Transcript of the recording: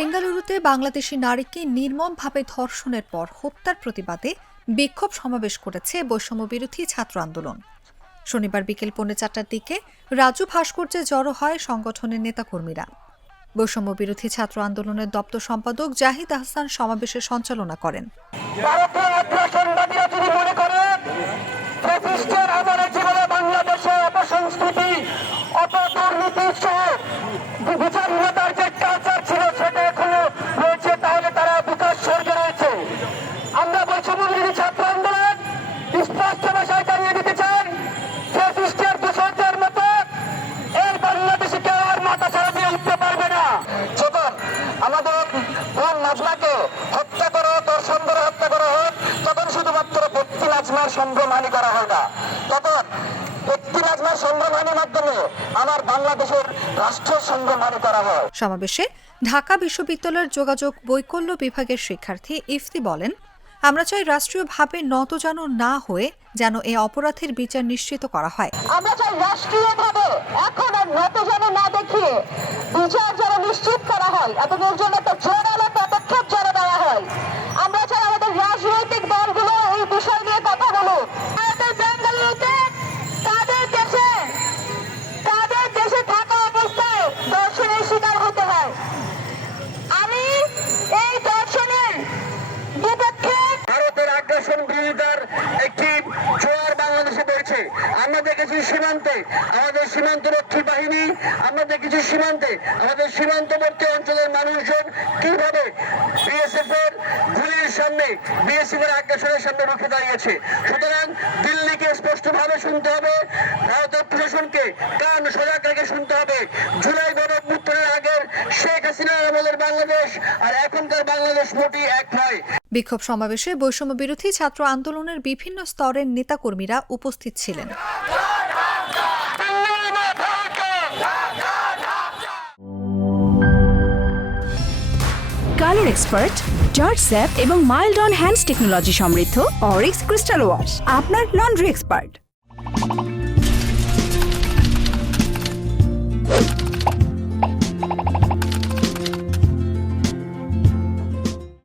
বেঙ্গালুরুতে বাংলাদেশি নারীকে নির্মমভাবে ধর্ষণের পর হত্যার প্রতিবাদে বিক্ষোভ সমাবেশ করেছে বৈষম্য বিরোধী ছাত্র আন্দোলন। শনিবার বিকেল 4:30টার দিকে রাজু ভাস্কর্যে জড়ো হয় সংগঠনের নেতাকর্মীরা। বৈষম্য বিরোধী ছাত্র আন্দোলনের দপ্তর সম্পাদক জাহিদ আহসান সমাবেশের সঞ্চালনা করেন। আমরা বৈষম্য বিরোধী ছাত্র আন্দোলন স্পষ্ট ভাষায় জানিয়ে দিতে চাই, ফ্যাসিস্টের দোষরদের মতো এই বাংলাদেশে কেউ আর মাথা ছাড়া দিয়ে উঠতে পারবে না। যখন আমাদের বোন নাজমাকে হত্যা করো, ধর্ষণ করে হত্যা করা হয়, তখন শুধুমাত্র ব্যক্তি নাজমার সংগ্রামহানি করা হয় না, তখন ব্যক্তি নাজমার সংগ্রামহানির মাধ্যমে আমার বাংলাদেশের রাষ্ট্রের সংগ্রামহানি করা হয়। সমাবেশে ঢাকা বিশ্ববিদ্যালয়ের যোগাযোগ বৈকল্য বিভাগের শিক্ষার্থী ইফতি বলেন, আমরা চাই রাষ্ট্রীয়ভাবে নতজানু না হয়ে যেন এই অপরাধের বিচার নিশ্চিত করা হয়। আমরা চাই রাষ্ট্রীয়ভাবে এখন আর নতজানু না দেখিয়ে বিচার যেন নিশ্চিত করা হয়, এতদিনের জন্য একটা জোরালো পদক্ষেপ যেন দেওয়া হয়। আমরা চাই আমাদের রাজনৈতিক দলগুলো এই বিষয় নিয়ে কথা বলুক। বেঙ্গালুরুতে তাদের দেশে থাকা অবস্থায় ধর্ষণের শিকার হতে হয়। আমি এই ধর্ষণের বিপক্ষে। ভারতের আগ্রাসন বিরোধিতার একটি জোয়ার বাংলাদেশে পড়েছে। আমরা দেখেছি সীমান্তে আমাদের সীমান্তরক্ষী বাহিনী, আমরা দেখেছি সীমান্তে আমাদের সীমান্তবর্তী অঞ্চলের মানুষজন কিভাবে বিএসএফ এর গুলির সামনে, বিএসএফ এর আগ্রাসনের সামনে রুখে দাঁড়িয়েছে। সুতরাং দিল্লিকে স্পষ্টভাবে শুনতে হবে, ভারতের প্রশাসনকে কান সজাগ রেখে শুনতে হবে। জুলাই গণঅভ্যুত্থানের আগের শেখ হাসিনার আমলের বাংলাদেশ আর এখনকার বাংলাদেশ মোটেই এক নয়। বিক্ষোভ সমাবেশে বৈষম্য বিরোধী ছাত্র আন্দোলনের বিভিন্ন স্তরের নেতাকর্মীরা উপস্থিত ছিলেন। কালার এক্সপার্ট, জর্জ স্যাপ এবং মাইল্ড অন হ্যান্ডস টেকনোলজি সমৃদ্ধ অরিক্স ক্রিস্টাল ওয়াশ আপনার লন্ড্রি এক্সপার্ট।